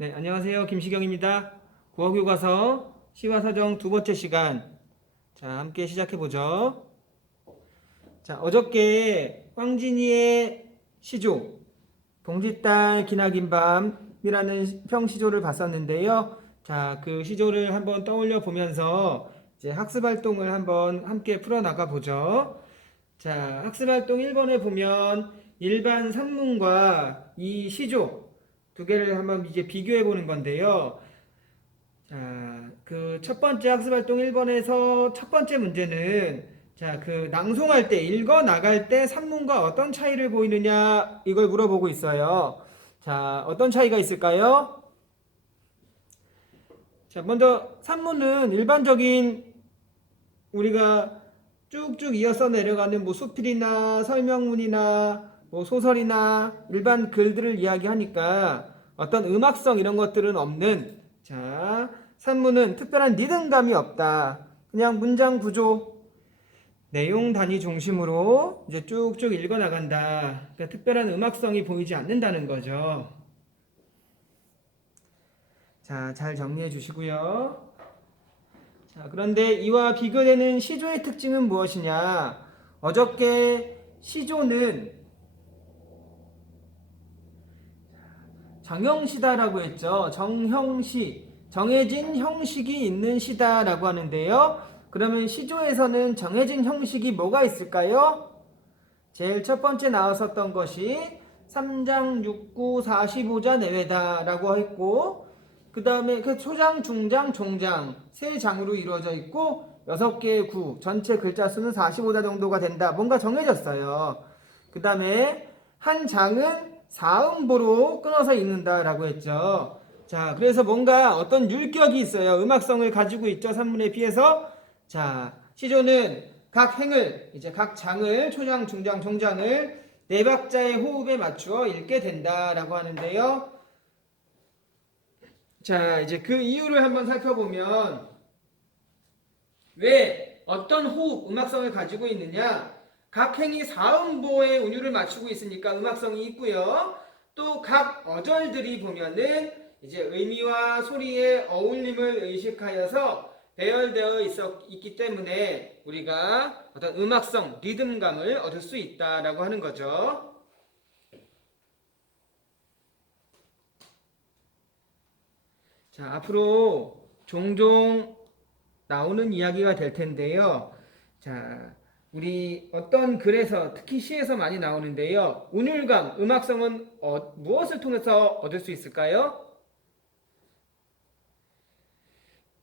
네, 안녕하세요. 김시경입니다. 국어교과서 시와사정 두 번째 시간. 자, 함께 시작해 보죠. 자, 어저께 황진이의 시조, 동짓달 기나긴 밤이라는 평시조를 봤었는데요. 자, 그 시조를 한번 떠올려 보면서 이제 학습 활동을 한번 함께 풀어 나가 보죠. 자, 학습 활동 1번에 보면 일반 산문과 이 시조 두 개를 한번 이제 비교해 보는 건데요. 자, 그 첫 번째 학습 활동 1번에서 첫 번째 문제는 자, 그 낭송할 때 읽어 나갈 때 산문과 어떤 차이를 보이느냐 이걸 물어보고 있어요. 자, 어떤 차이가 있을까요? 자, 먼저 산문은 일반적인 우리가 쭉쭉 이어서 내려가는 뭐 수필이나 설명문이나 뭐 소설이나 일반 글들을 이야기하니까 어떤 음악성 이런 것들은 없는, 자, 산문은 특별한 리듬감이 없다. 그냥 문장 구조, 내용 단위 중심으로 이제 쭉쭉 읽어 나간다. 그러니까 특별한 음악성이 보이지 않는다는 거죠. 자, 잘 정리해 주시고요. 자, 그런데 이와 비교되는 시조의 특징은 무엇이냐? 어저께 시조는 정형시다라고 했죠. 정형시, 정해진 형식이 있는 시다라고 하는데요. 그러면 시조에서는 정해진 형식이 뭐가 있을까요? 제일 첫 번째 나왔었던 것이 3장, 6구, 45자 내외다라고 했고, 그 다음에 그 초장, 중장, 종장 세 장으로 이루어져 있고 6개의 구, 전체 글자 수는 45자 정도가 된다. 뭔가 정해졌어요. 그 다음에 한 장은 사음보로 끊어서 읽는다라고 했죠. 자, 그래서 뭔가 어떤 율격이 있어요. 음악성을 가지고 있죠. 산문에 비해서. 자, 시조는 각 행을, 이제 각 장을, 초장, 중장, 종장을 네 박자의 호흡에 맞추어 읽게 된다라고 하는데요. 자, 이제 그 이유를 한번 살펴보면 왜 어떤 호흡, 음악성을 가지고 있느냐? 각 행이 사음보의 운율을 맞추고 있으니까 음악성이 있고요. 또 각 어절들이 보면은 이제 의미와 소리의 어울림을 의식하여서 배열되어 있기 때문에 우리가 어떤 음악성, 리듬감을 얻을 수 있다라고 하는 거죠. 자, 앞으로 종종 나오는 이야기가 될 텐데요. 자, 우리 어떤 글에서 특히 시에서 많이 나오는데요. 운율감, 음악성은 무엇을 통해서 얻을 수 있을까요?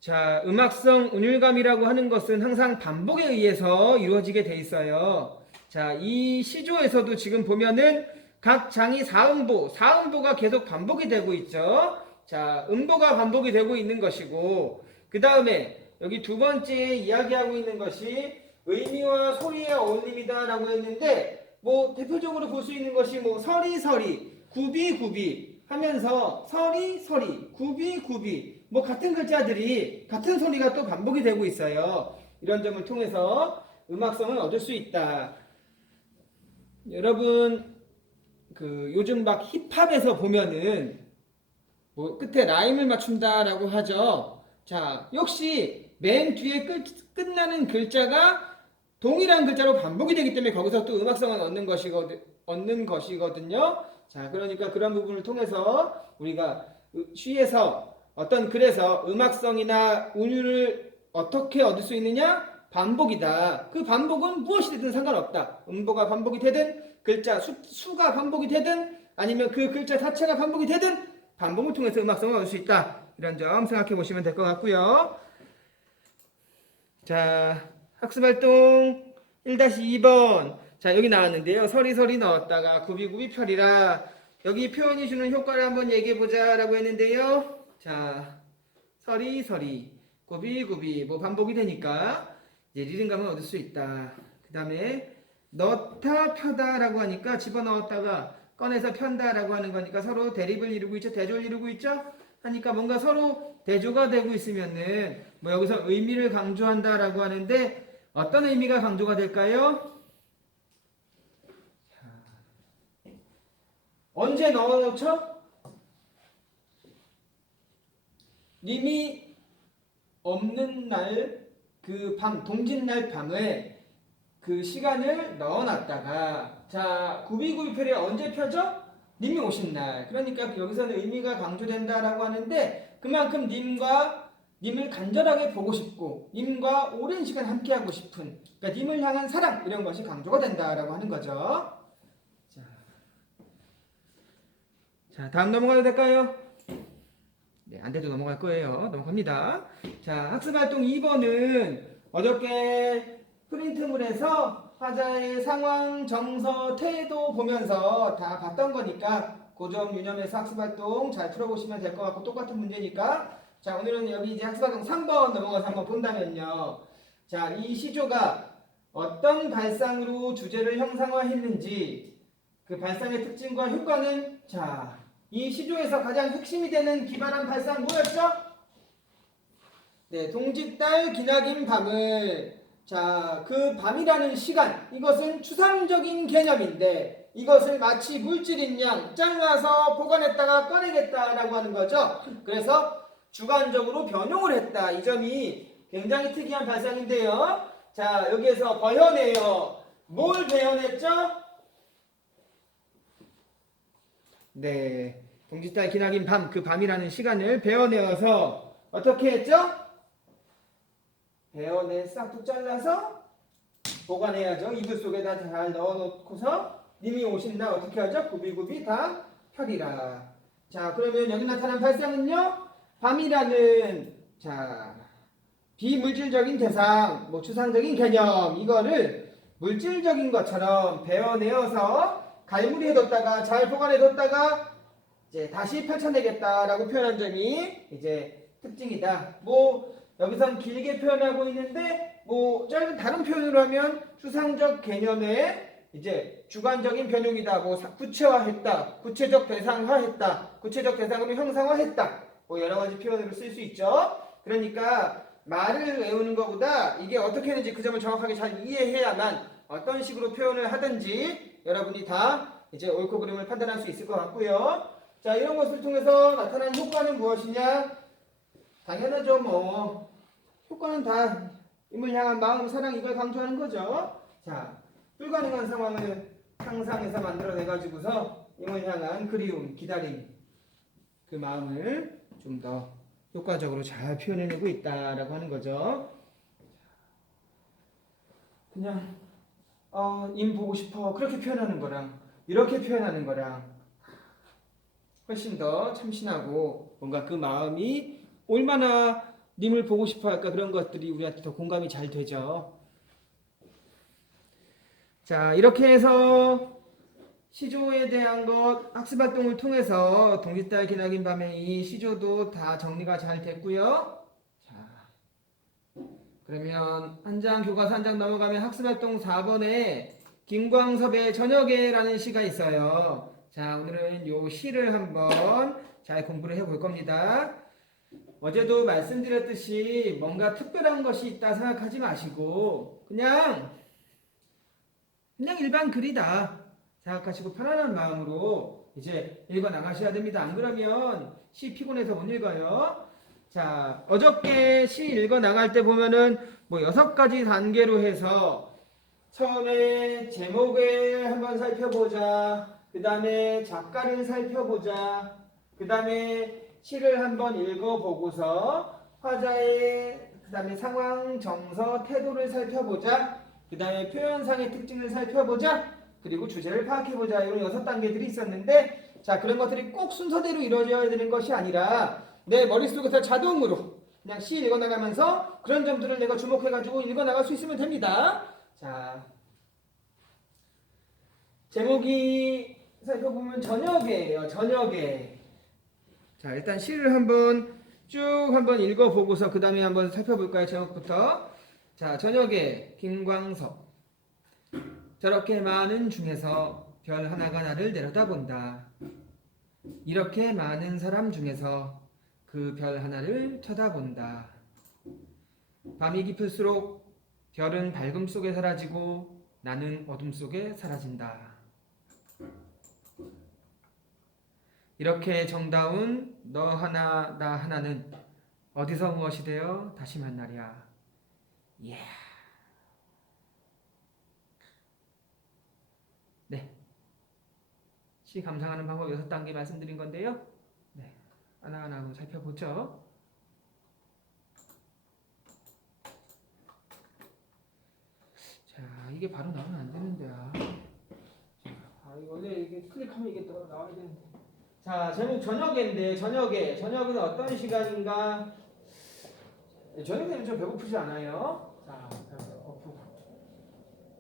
자, 음악성, 운율감이라고 하는 것은 항상 반복에 의해서 이루어지게 돼 있어요. 자, 이 시조에서도 지금 보면은 각 장이 사음보가 계속 반복이 되고 있죠. 자, 음보가 반복이 되고 있는 것이고, 그 다음에 여기 두 번째 이야기하고 있는 것이 의미와 소리의 어울림이다라고 했는데, 뭐 대표적으로 볼 수 있는 것이 뭐 서리서리, 구비구비 하면서 서리서리, 구비구비 뭐 같은 글자들이 같은 소리가 또 반복이 되고 있어요. 이런 점을 통해서 음악성을 얻을 수 있다. 여러분 그 요즘 막 힙합에서 보면은 뭐 끝에 라임을 맞춘다라고 하죠. 자, 역시 맨 뒤에 끝나는 글자가 동일한 글자로 반복이 되기 때문에 거기서 또 음악성을 얻는 것이거든요. 자, 그러니까 그런 부분을 통해서 우리가 시에서 어떤 글에서 음악성이나 운율을 어떻게 얻을 수 있느냐? 반복이다. 그 반복은 무엇이 되든 상관없다. 음보가 반복이 되든 글자 수가 반복이 되든 아니면 그 글자 자체가 반복이 되든 반복을 통해서 음악성을 얻을 수 있다. 이런 점 생각해 보시면 될 것 같고요. 자, 학습활동 1-2번. 자, 여기 나왔는데요. 서리서리 넣었다가 구비구비 펴리라. 여기 표현이 주는 효과를 한번 얘기해 보자라고 했는데요. 자, 서리서리, 구비구비 뭐 반복이 되니까 이제 리듬감을 얻을 수 있다. 그 다음에 넣다 펴다라고 하니까 집어넣었다가 꺼내서 편다라고 하는 거니까 서로 대립을 이루고 있죠. 대조를 이루고 있죠. 하니까 뭔가 서로 대조가 되고 있으면은 뭐 여기서 의미를 강조한다라고 하는데 어떤 의미가 강조가 될까요? 언제 넣어놓죠? 님이 없는 날 그 밤, 동짓날 밤에 그 시간을 넣어놨다가 자 구비구비표를 언제 펴죠? 님이 오신 날. 그러니까 여기서는 의미가 강조된다라고 하는데 그만큼 님을 간절하게 보고 싶고 님과 오랜 시간 함께하고 싶은 그러니까 님을 향한 사랑 이런 것이 강조가 된다라고 하는 거죠. 자 다음 넘어가도 될까요? 네, 안 돼도 넘어갈 거예요. 넘어갑니다. 자, 학습활동 2번은 어저께 프린트물에서 화자의 상황, 정서, 태도 보면서 다 봤던 거니까 그 점 유념해서 학습활동 잘 풀어보시면 될 것 같고 똑같은 문제니까 자, 오늘은 여기 이제 학습활동 3번 넘어가서 한번 본다면요. 자, 이 시조가 어떤 발상으로 주제를 형상화했는지 그 발상의 특징과 효과는 자, 이 시조에서 가장 핵심이 되는 기발한 발상 뭐였죠? 네, 동짓달 기나긴 밤을 자, 그 밤이라는 시간 이것은 추상적인 개념인데 이것을 마치 물질인 양 잘라서 보관했다가 꺼내겠다라고 하는 거죠. 그래서 주관적으로 변용을 했다. 이 점이 굉장히 특이한 발상인데요. 자, 여기에서 버현해요. 뭘 배현했죠? 네, 동짓달 기나긴 밤, 그 밤이라는 시간을 베어내어서 어떻게 했죠? 베어내 싹둑 잘라서 보관해야죠. 이불 속에다 잘 넣어놓고서 님이 오신다 어떻게 하죠? 구비구비 다 펴리라. 자, 그러면 여기 나타난 발상은요? 밤이라는 자 비물질적인 대상, 뭐 추상적인 개념 이거를 물질적인 것처럼 베어내어서 갈무리해뒀다가 잘 보관해뒀다가 이제 다시 펼쳐내겠다라고 표현한 점이 이제 특징이다. 뭐 여기선 길게 표현하고 있는데 뭐 짧은 다른 표현으로 하면 추상적 개념의 이제 주관적인 변용이다. 뭐 구체화했다, 구체적 대상화했다, 구체적 대상으로 형상화했다. 뭐 여러 가지 표현으로 쓸 수 있죠. 그러니까 말을 외우는 것보다 이게 어떻게 하는지 그 점을 정확하게 잘 이해해야만 어떤 식으로 표현을 하든지 여러분이 다 이제 옳고 그름을 판단할 수 있을 것 같고요. 자, 이런 것을 통해서 나타난 효과는 무엇이냐? 당연하죠. 뭐 효과는 다 임을 향한 마음, 사랑 이걸 강조하는 거죠. 자, 불가능한 상황을 상상해서 만들어내가지고서 임을 향한 그리움, 기다림 그 마음을 좀 더 효과적으로 잘 표현해내고 있다라고 하는 거죠. 그냥 임 보고 싶어 그렇게 표현하는 거랑 이렇게 표현하는 거랑 훨씬 더 참신하고 뭔가 그 마음이 얼마나 님을 보고 싶어 할까 그런 것들이 우리한테 더 공감이 잘 되죠. 자, 이렇게 해서 시조에 대한 것 학습활동을 통해서 동짓달 기나긴 밤에 이 시조도 다 정리가 잘 됐고요. 자, 그러면 한 장 교과서 한 장 넘어가면 학습활동 4번에 김광섭의 저녁에라는 시가 있어요. 자, 오늘은 요 시를 한번 잘 공부를 해볼 겁니다. 어제도 말씀드렸듯이 뭔가 특별한 것이 있다 생각하지 마시고 그냥 일반 글이다 생각하시고 편안한 마음으로 이제 읽어 나가셔야 됩니다. 안 그러면 시 피곤해서 못 읽어요. 자, 어저께 시 읽어 나갈 때 보면은 뭐 6가지 단계로 해서 처음에 제목을 한번 살펴보자. 그 다음에 작가를 살펴보자. 그 다음에 시를 한번 읽어보고서 화자의 그 다음에 상황, 정서, 태도를 살펴보자. 그 다음에 표현상의 특징을 살펴보자. 그리고 주제를 파악해보자. 이런 6단계들이 있었는데 자, 그런 것들이 꼭 순서대로 이루어져야 되는 것이 아니라 내 머릿속에서 자동으로 그냥 시 읽어나가면서 그런 점들을 내가 주목해가지고 읽어나갈 수 있으면 됩니다. 자, 제목이 살펴보면 저녁이에요. 저녁에. 자, 일단 시를 한번 읽어보고서 그 다음에 한번 살펴볼까요? 제목부터. 자, 저녁에 김광섭. 저렇게 많은 중에서 별 하나가 나를 내려다본다. 이렇게 많은 사람 중에서 그 별 하나를 쳐다본다. 밤이 깊을수록 별은 밝음 속에 사라지고 나는 어둠 속에 사라진다. 이렇게 정다운 너 하나 나 하나는 어디서 무엇이 되어 다시 만나랴. 예. 네. 시 감상하는 방법 6단계 말씀드린 건데요. 네. 하나하나 한번 살펴보죠. 자, 이게 바로 나오면 안 되는데. 원래 이게 클릭하면 이게 또 나와야 되는데. 자, 제목 저녁인데 저녁은 어떤 시간인가? 저녁 되면 좀 배고프지 않아요? 자,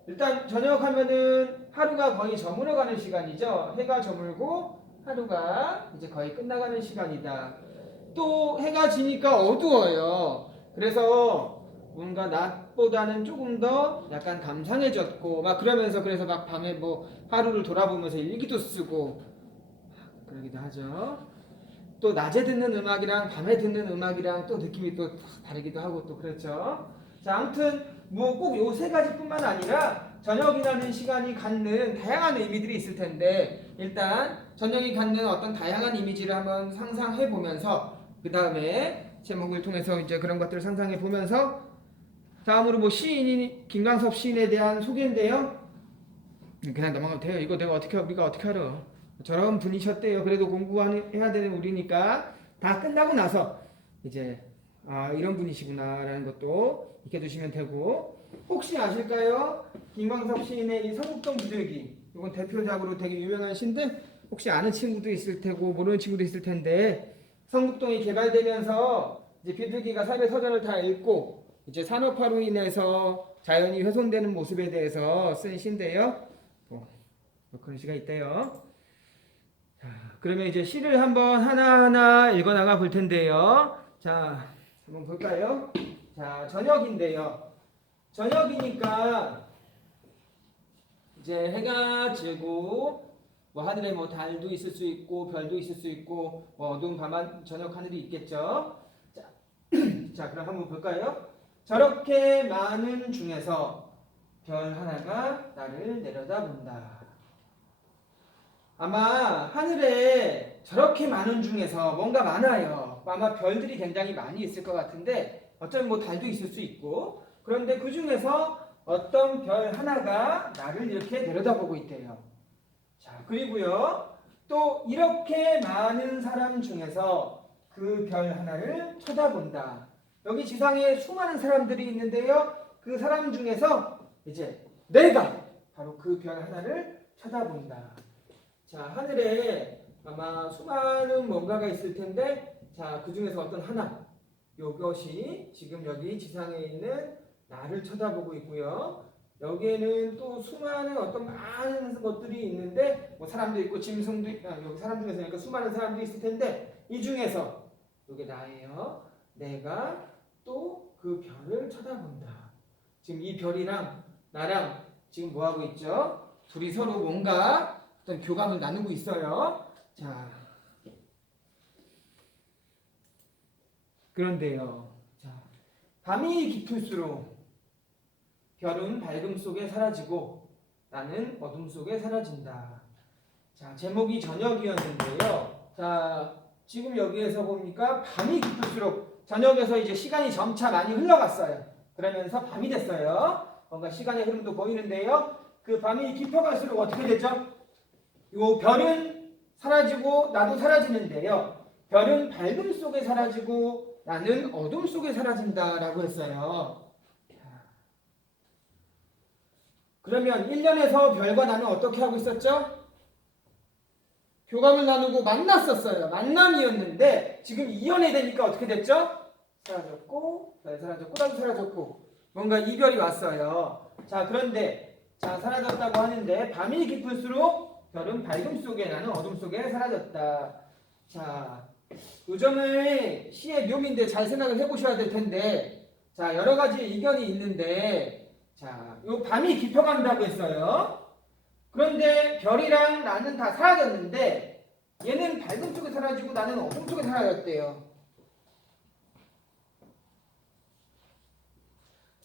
일단 저녁하면은 하루가 거의 저물어가는 시간이죠. 해가 저물고 하루가 이제 거의 끝나가는 시간이다. 또 해가 지니까 어두워요. 그래서 뭔가 낮보다는 조금 더 약간 감상해졌고 막 그러면서 그래서 막 밤에 뭐 하루를 돌아보면서 일기도 쓰고 그러기도 하죠. 또 낮에 듣는 음악이랑 밤에 듣는 음악이랑 또 느낌이 또 다르기도 하고 또 그렇죠. 자, 아무튼 뭐 꼭 요 세 가지뿐만 아니라 저녁이라는 시간이 갖는 다양한 의미들이 있을 텐데 일단 저녁이 갖는 어떤 다양한 이미지를 한번 상상해 보면서 그 다음에 제목을 통해서 이제 그런 것들을 상상해 보면서 다음으로 뭐 시인인 김광섭 시인에 대한 소개인데요. 그냥 넘어가도 돼요. 이거 우리가 어떻게 알아? 저런 분이셨대요. 그래도 공부해야 되는 우리니까 다 끝나고 나서 이제 이런 분이시구나라는 것도 익혀두시면 되고 혹시 아실까요? 김광섭 시인의 이 성북동 비둘기 이건 대표작으로 되게 유명한 시인데 혹시 아는 친구도 있을 테고 모르는 친구도 있을 텐데 성북동이 개발되면서 이제 비둘기가 삶의 서전을 다 읽고 이제 산업화로 인해서 자연이 훼손되는 모습에 대해서 쓴 시인데요. 그런 시가 있대요. 자, 그러면 이제 시를 한번 하나하나 읽어나가 볼 텐데요. 자, 한번 볼까요? 자, 저녁인데요. 저녁이니까 이제 해가 지고 뭐 하늘에 뭐 달도 있을 수 있고 별도 있을 수 있고 뭐 어두운 밤한 저녁 하늘이 있겠죠. 자, 자, 그럼 한번 볼까요? 저렇게 많은 중에서 별 하나가 나를 내려다본다. 아마 하늘에 저렇게 많은 중에서 뭔가 많아요. 아마 별들이 굉장히 많이 있을 것 같은데 어쩌면 뭐 달도 있을 수 있고 그런데 그 중에서 어떤 별 하나가 나를 이렇게 내려다보고 있대요. 자, 그리고요. 또 이렇게 많은 사람 중에서 그 별 하나를 쳐다본다. 여기 지상에 수많은 사람들이 있는데요. 그 사람 중에서 이제 내가 바로 그 별 하나를 쳐다본다. 자, 하늘에 아마 수많은 뭔가가 있을 텐데 자, 그 중에서 어떤 하나 이것이 지금 여기 지상에 있는 나를 쳐다보고 있고요. 여기에는 또 수많은 어떤 많은 것들이 있는데 뭐 사람도 있고 짐승도 있고 여기 사람 중에서 그러니까 수많은 사람들이 있을 텐데 이 중에서 이게 나예요. 내가 또 그 별을 쳐다본다. 지금 이 별이랑 나랑 지금 뭐 하고 있죠? 둘이 서로 뭔가 어떤 교감을 나누고 있어요. 자, 그런데요. 자, 밤이 깊을수록 별은 밝음 속에 사라지고 나는 어둠 속에 사라진다. 자, 제목이 저녁이었는데요. 자, 지금 여기에서 보니까 밤이 깊을수록 저녁에서 이제 시간이 점차 많이 흘러갔어요. 그러면서 밤이 됐어요. 뭔가 시간의 흐름도 보이는데요. 그 밤이 깊어갈수록 어떻게 되죠? 요 별은 사라지고 나도 사라지는데요. 별은 밝음 속에 사라지고 나는 어둠 속에 사라진다라고 했어요. 그러면 1년에서 별과 나는 어떻게 하고 있었죠? 교감을 나누고 만났었어요. 만남이었는데 지금 2년이 되니까 어떻게 됐죠? 사라졌고 별 사라졌고 나도 사라졌고 뭔가 이별이 왔어요. 자, 그런데 자, 사라졌다고 하는데 밤이 깊을수록 별은 밝음 속에 나는 어둠 속에 사라졌다. 자, 요점을 시의 묘미인데 잘 생각을 해보셔야 될 텐데 자, 여러 가지 의견이 있는데 자, 요 밤이 깊어간다고 했어요. 그런데 별이랑 나는 다 사라졌는데 얘는 밝음 속에 사라지고 나는 어둠 속에 사라졌대요.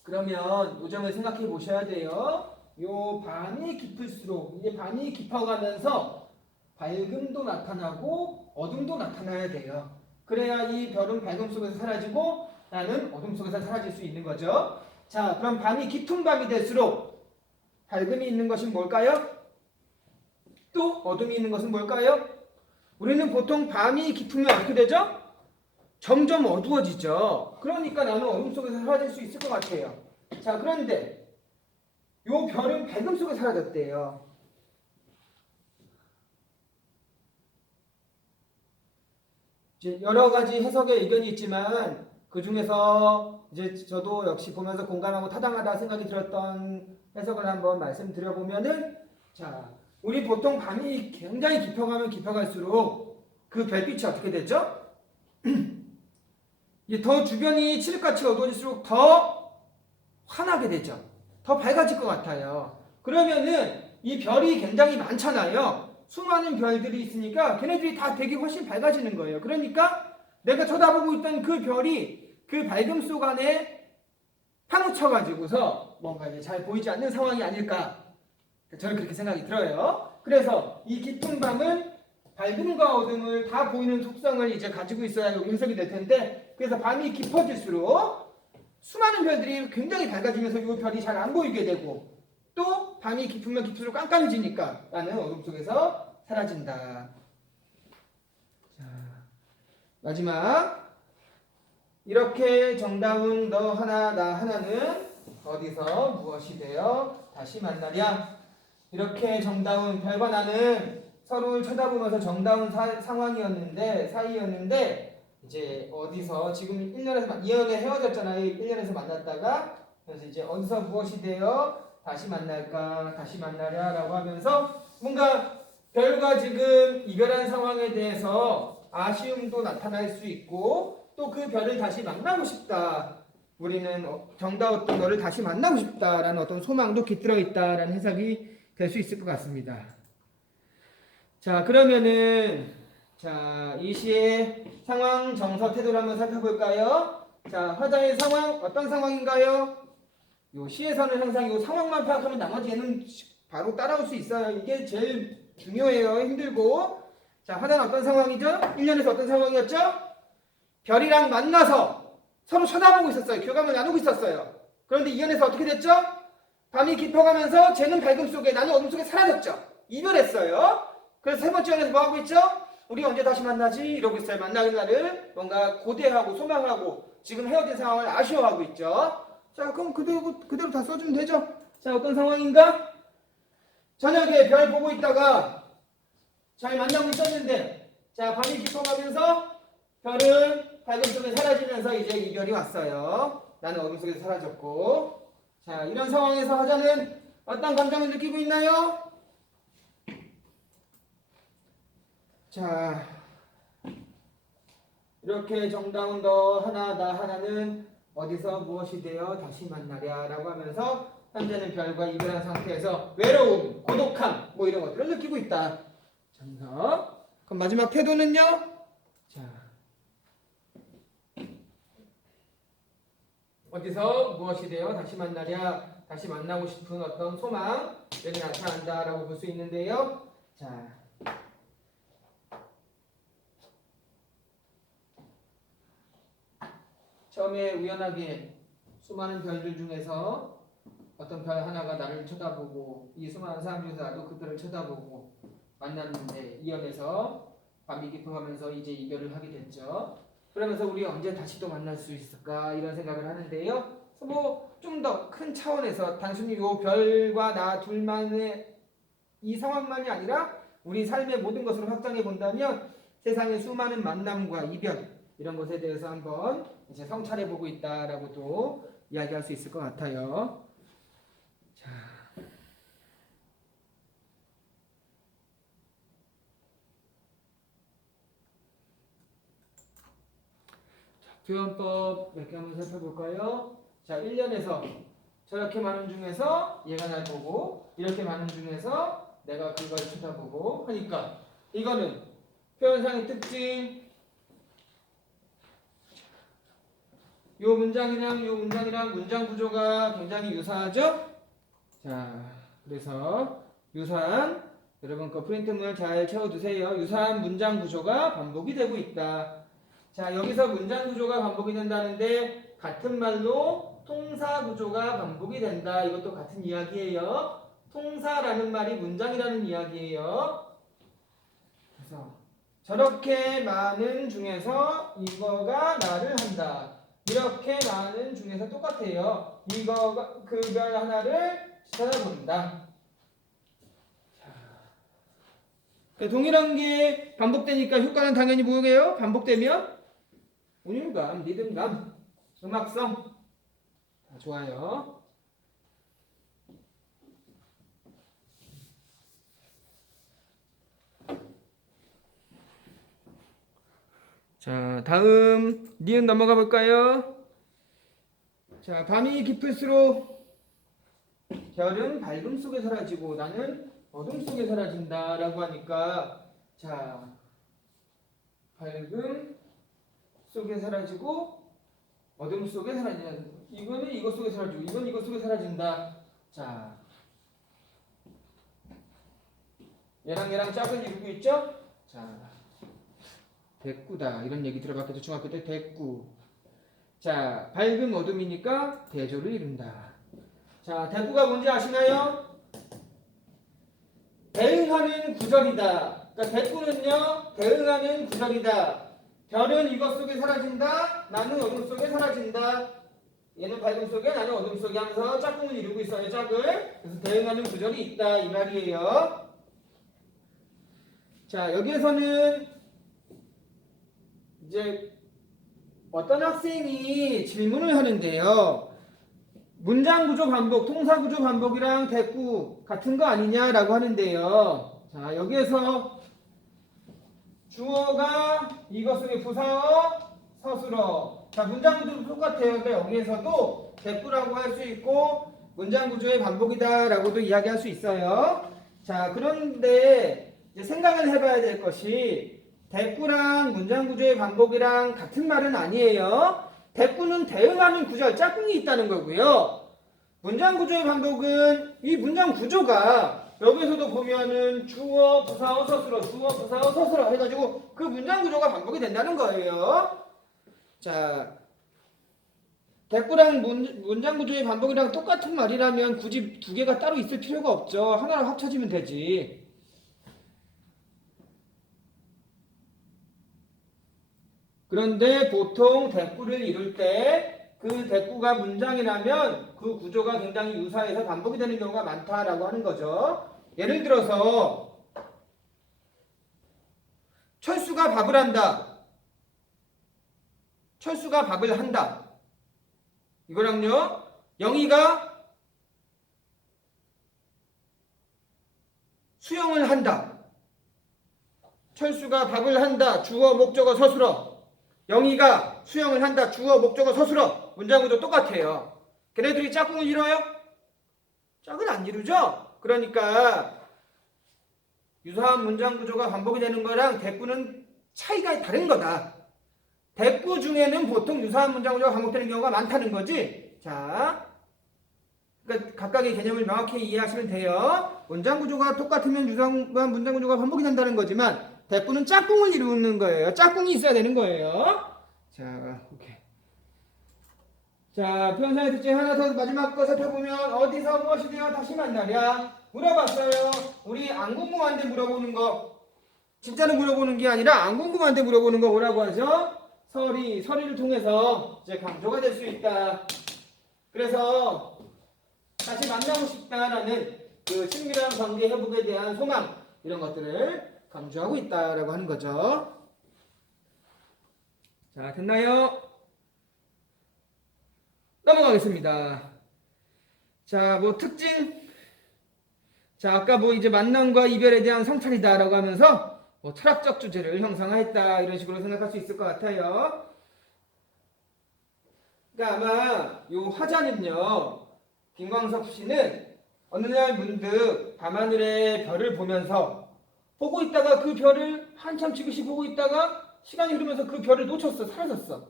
그러면 요점을 생각해 보셔야 돼요. 요 밤이 깊을수록 이제 밤이 깊어가면서 밝음도 나타나고 어둠도 나타나야 돼요. 그래야 이 별은 밝음 속에서 사라지고 나는 어둠 속에서 사라질 수 있는 거죠. 자, 그럼 밤이 깊은 밤이 될수록 밝음이 있는 것은 뭘까요? 또 어둠이 있는 것은 뭘까요? 우리는 보통 밤이 깊으면 어떻게 되죠? 점점 어두워지죠. 그러니까 나는 어둠 속에서 사라질 수 있을 것 같아요. 자, 그런데 요 별은 밝음 속에 사라졌대요. 이제 여러 가지 해석의 의견이 있지만 그 중에서 이제 저도 역시 보면서 공감하고 타당하다 생각이 들었던 해석을 한번 말씀드려보면은, 자, 우리 보통 밤이 굉장히 깊어가면 깊어갈수록 그 별빛이 어떻게 되죠? 이제 더 주변이 칠흑같이 어두워질수록 더 환하게 되죠. 더 밝아질 것 같아요. 그러면은 이 별이 굉장히 많잖아요. 수많은 별들이 있으니까 걔네들이 다 되게 훨씬 밝아지는 거예요. 그러니까 내가 쳐다보고 있던 그 별이 그 밝음 속 안에 파묻혀가지고서 뭔가 이제 잘 보이지 않는 상황이 아닐까. 저는 그렇게 생각이 들어요. 그래서 이 깊은 밤은 밝음과 어둠을 다 보이는 속성을 이제 가지고 있어야 여기 해석이 될 텐데, 그래서 밤이 깊어질수록 수많은 별들이 굉장히 밝아지면서 이 별이 잘 안 보이게 되고, 또 밤이 깊으면 깊을수록 깜깜해지니까 나는 어둠 속에서 사라진다. 자, 마지막, 이렇게 정다운 너 하나 나 하나는 어디서 무엇이 되어 다시 만나랴. 이렇게 정다운 별과 나는 서로를 쳐다보면서 정다운 사이였는데 이제 어디서 지금 1년에서 2년에 헤어졌잖아요. 1년에서 만났다가, 그래서 이제 어디서 무엇이 되어 다시 만날까, 다시 만나랴 라고 하면서 뭔가 별과 지금 이별한 상황에 대해서 아쉬움도 나타날 수 있고, 또 그 별을 다시 만나고 싶다, 우리는 정다웠던 너를 다시 만나고 싶다라는 어떤 소망도 깃들어 있다라는 해석이 될 수 있을 것 같습니다. 자, 그러면은 이 시의 상황, 정서, 태도를 한번 살펴볼까요? 자, 화자의 상황 어떤 상황인가요? 요 시에서는 항상 요 상황만 파악하면 나머지는 바로 따라올 수 있어요. 이게 제일 중요해요. 힘들고. 자, 화자는 어떤 상황이죠? 1년에서 어떤 상황이었죠? 별이랑 만나서 서로 쳐다보고 있었어요. 교감을 나누고 있었어요. 그런데 2년에서 어떻게 됐죠? 밤이 깊어가면서 쟤는 밝음 속에 나는 어둠 속에 사라졌죠. 이별했어요. 그래서 세 번째 연에서 뭐하고 있죠? 우리 언제 다시 만나지? 이러고 있어요. 만나는 날을 뭔가 고대하고 소망하고 지금 헤어진 상황을 아쉬워하고 있죠. 자, 그럼 그대로 다 써주면 되죠. 자, 어떤 상황인가? 저녁에 별 보고 있다가 잘 만나고 있었는데, 자, 밤이 깊어가면서 별은 밝음 속에 사라지면서 이제 이별이 왔어요. 나는 어둠 속에서 사라졌고. 자, 이런 상황에서 화자는 어떤 감정을 느끼고 있나요? 자, 이렇게 정다운 너 하나 나 하나는 어디서 무엇이 되어 다시 만나랴 라고 하면서 현재는 별과 이별한 상태에서 외로움, 고독함 뭐 이런 것들을 느끼고 있다. 정서. 그럼 마지막 태도는요? 자, 어디서 무엇이 되어 다시 만나랴, 다시 만나고 싶은 어떤 소망이 나타난다라고 볼 수 있는데요. 자, 처음에 우연하게 수많은 별들 중에서 어떤 별 하나가 나를 쳐다보고, 이 수많은 사람 중에서 나도 그 별을 쳐다보고 만났는데, 이연에서 밤이 깊어가면서 이제 이별을 하게 됐죠. 그러면서 우리 언제 다시 또 만날 수 있을까 이런 생각을 하는데요. 뭐 좀 더 큰 차원에서 단순히 요 별과 나 둘만의 이 상황만이 아니라 우리 삶의 모든 것을 확장해 본다면 세상의 수많은 만남과 이별 이런 것에 대해서 한번 이제 성찰해 보고 있다라고 또 이야기할 수 있을 것 같아요. 자, 표현법 몇 개 한번 살펴볼까요? 자, 1년에서 저렇게 많은 중에서 얘가 날 보고, 이렇게 많은 중에서 내가 그걸 쳐다보고 하니까 이거는 표현상의 특징, 요 문장이랑 문장 구조가 굉장히 유사하죠? 자, 그래서 유사한, 여러분 거 프린트물 잘 채워두세요. 유사한 문장 구조가 반복이 되고 있다. 자, 여기서 문장 구조가 반복이 된다는데 같은 말로 통사 구조가 반복이 된다. 이것도 같은 이야기예요. 통사라는 말이 문장이라는 이야기예요. 그래서 저렇게 많은 중에서 이거가 말을 한다. 이렇게 많은 중에서 똑같아요. 이거가 그별 하나를 찾아본다. 동일한 게 반복되니까 효과는 당연히 뭐예요? 반복되면 운율감, 리듬감, 음악성. 좋아요. 자, 다음 니은 넘어가 볼까요? 자, 밤이 깊을수록 별은 밝음 속에 사라지고 나는 어둠 속에 사라진다 라고 하니까, 자, 밝음 속에 사라지고 어둠 속에 사라진다. 이거는 이것 속에 사라지고 이건 이것 속에 사라진다. 자, 얘랑 짝을 이루고 있죠? 자, 대꾸다 이런 얘기 들어봤겠죠? 중학교 때 대꾸. 자, 밝음 어둠이니까 대조를 이룬다. 자, 대꾸가 뭔지 아시나요? 대응하는 구절이다. 그러니까 대꾸는요, 대응하는 구절이다. 별은 이것 속에 사라진다. 나는 어둠 속에 사라진다. 얘는 밝음 속에 나는 어둠 속에 하면서 짝꿍을 이루고 있어요. 짝을. 그래서 대응하는 구절이 있다 이 말이에요. 자, 여기에서는 이제 어떤 학생이 질문을 하는데요. 문장 구조 반복, 통사 구조 반복이랑 대꾸 같은 거 아니냐라고 하는데요. 자, 여기에서 주어가 이것 속에 부사어, 서술어. 자, 문장 구조도 똑같아요. 그러니까 여기에서도 대꾸라고 할 수 있고 문장 구조의 반복이다라고도 이야기할 수 있어요. 자, 그런데 이제 생각을 해봐야 될 것이 대꾸랑 문장 구조의 반복이랑 같은 말은 아니에요. 대꾸는 대응하는 구절, 짝꿍이 있다는 거고요. 문장 구조의 반복은 이 문장 구조가 여기서도 보면은 주어, 부사어, 서술어, 주어, 부사어, 서술어 해가지고 그 문장 구조가 반복이 된다는 거예요. 자, 대꾸랑 문장 구조의 반복이랑 똑같은 말이라면 굳이 두 개가 따로 있을 필요가 없죠. 하나로 합쳐지면 되지. 그런데 보통 대꾸를 이룰 때 그 대꾸가 문장이라면 그 구조가 굉장히 유사해서 반복이 되는 경우가 많다라고 하는 거죠. 예를 들어서 철수가 밥을 한다. 철수가 밥을 한다. 이거랑요. 영희가 수영을 한다. 철수가 밥을 한다. 주어, 목적어, 서술어. 영희가 수영을 한다. 주어, 목적어, 서술어. 문장 구조 똑같아요. 걔네들이 짝꿍을 이뤄요? 짝은 안 이루죠? 그러니까 유사한 문장 구조가 반복이 되는 거랑 대꾸는 차이가 다른 거다. 대꾸 중에는 보통 유사한 문장 구조가 반복되는 경우가 많다는 거지. 자, 그러니까 각각의 개념을 명확히 이해하시면 돼요. 문장 구조가 똑같으면 유사한 문장 구조가 반복이 된다는 거지만 대꾸는 짝꿍을 이루는 거예요. 짝꿍이 있어야 되는 거예요. 자, 오케이. 자, 표현사의 특징 하나 더 마지막 거 살펴보면 어디서 무엇이 되어 다시 만나랴 물어봤어요. 우리 안 궁금한데 물어보는 거, 진짜로 물어보는 게 아니라 안 궁금한데 물어보는 거 뭐라고 하죠? 서리를 통해서 이제 강조가 될 수 있다. 그래서 다시 만나고 싶다라는 그 친밀한 관계 회복에 대한 소망, 이런 것들을 강조하고 있다라고 하는 거죠. 자, 됐나요? 넘어가겠습니다. 자, 뭐 특징. 자, 아까 뭐 이제 만남과 이별에 대한 성찰이다라고 하면서 뭐 철학적 주제를 형성했다 이런 식으로 생각할 수 있을 것 같아요. 그러니까 아마 요 화자는요, 김광석 씨는 어느 날 문득 밤하늘의 별을 보면서 보고 있다가 그 별을 한참 지그시 보고 있다가 시간이 흐르면서 그 별을 놓쳤어. 사라졌어.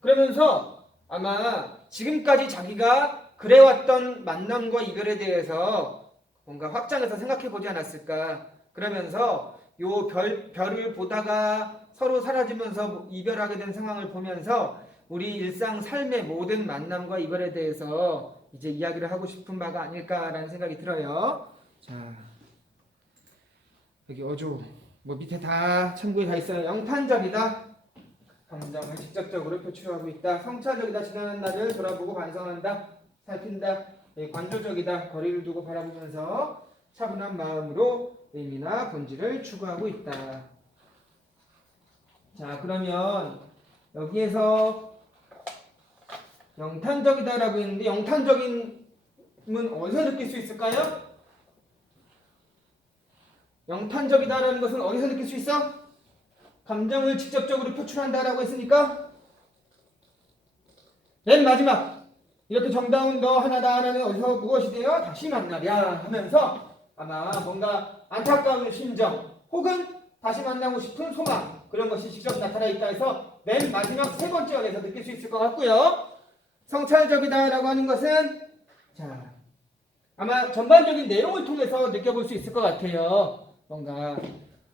그러면서 아마 지금까지 자기가 그래왔던 만남과 이별에 대해서 뭔가 확장해서 생각해 보지 않았을까. 그러면서 요 별을 보다가 서로 사라지면서 이별하게 된 상황을 보면서 우리 일상 삶의 모든 만남과 이별에 대해서 이제 이야기를 하고 싶은 바가 아닐까라는 생각이 들어요. 자, 여기 어조 뭐 밑에 다 참고에 다 있어요. 영탄적이다. 감정을 직접적으로 표출하고 있다. 성찰적이다. 지나는 날을 돌아보고 반성한다. 살핀다. 관조적이다. 거리를 두고 바라보면서 차분한 마음으로 의미나 본질을 추구하고 있다. 자, 그러면 여기에서 영탄적이다라고 했는데 영탄적임은 어디서 느낄 수 있을까요? 영탄적이다라는 것은 어디서 느낄 수 있어? 감정을 직접적으로 표출한다라고 했으니까 맨 마지막 이렇게 정다운 너 하나다 하나는 어디서 무엇이 되어 다시 만나랴 하면서 아마 뭔가 안타까운 심정 혹은 다시 만나고 싶은 소망 그런 것이 직접 나타나 있다 해서 맨 마지막 세 번째 원에서 느낄 수 있을 것 같고요. 성찰적이다라고 하는 것은 자 아마 전반적인 내용을 통해서 느껴볼 수 있을 것 같아요. 뭔가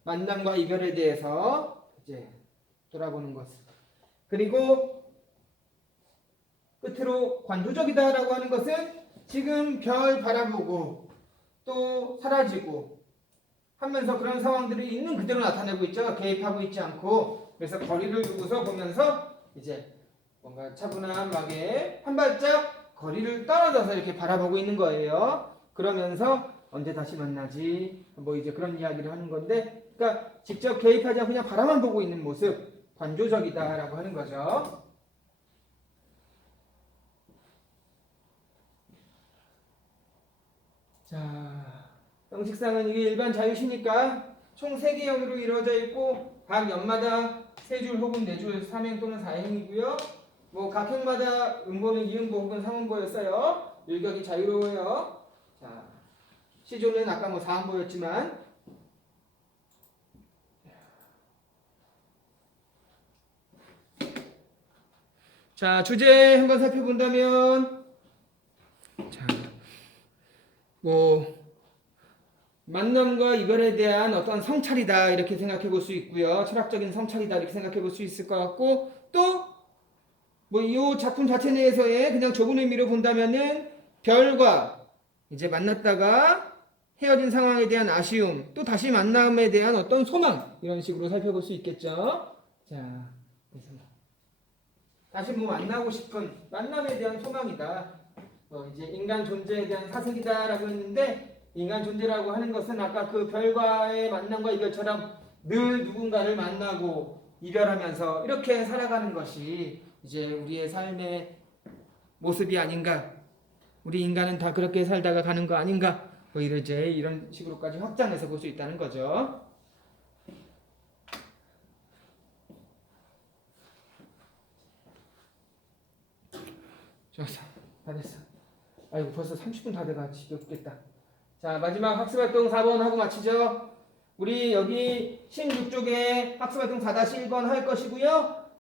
만남과 이별에 대해서 이제 돌아보는 것. 그리고 끝으로 관조적이다라고 하는 것은 지금 별 바라보고 또 사라지고 하면서 그런 상황들이 있는 그대로 나타내고 있죠. 개입하고 있지 않고 그래서 거리를 두고서 보면서 이제 뭔가 차분함하게 한 발짝 거리를 떨어져서 이렇게 바라보고 있는 거예요. 그러면서 언제 다시 만나지? 뭐 이제 그런 이야기를 하는 건데, 그러니까 직접 개입하지 않고 그냥 바라만 보고 있는 모습, 관조적이다라고 하는 거죠. 자, 형식상은 이게 일반 자유시니까 총 3개형으로 이루어져 있고 각 연마다 3줄 혹은 4줄 3행 또는 4행이고요. 뭐 각 행마다 음보는 이음보 혹은 상음보였어요. 율격이 자유로워요. 자, 시조는 아까 뭐 4음보였지만 자, 주제 한번 살펴본다면 자, 뭐 만남과 이별에 대한 어떤 성찰이다 이렇게 생각해 볼 수 있고요. 철학적인 성찰이다 이렇게 생각해 볼 수 있을 것 같고 또 뭐 이 작품 자체 내에서의 그냥 좁은 의미로 본다면은 별과 이제 만났다가 헤어진 상황에 대한 아쉬움 또 다시 만남에 대한 어떤 소망 이런 식으로 살펴볼 수 있겠죠. 자, 다시 뭐 만나고 싶은 만남에 대한 소망이다. 이제 인간 존재에 대한 사색이다라고 했는데 인간 존재라고 하는 것은 아까 그 별과의 만남과 이별처럼 늘 누군가를 만나고 이별하면서 이렇게 살아가는 것이 이제 우리의 삶의 모습이 아닌가. 우리 인간은 다 그렇게 살다가 가는 거 아닌가. 뭐 이제 이런 식으로까지 확장해서 볼 수 있다는 거죠. 좋았어. 다 됐어. 아이고 벌써 30분 다 돼가 지겹겠다. 자, 마지막 학습활동 4번 하고 마치죠. 우리 여기 16쪽에 학습활동 4-1번 할 것이고요.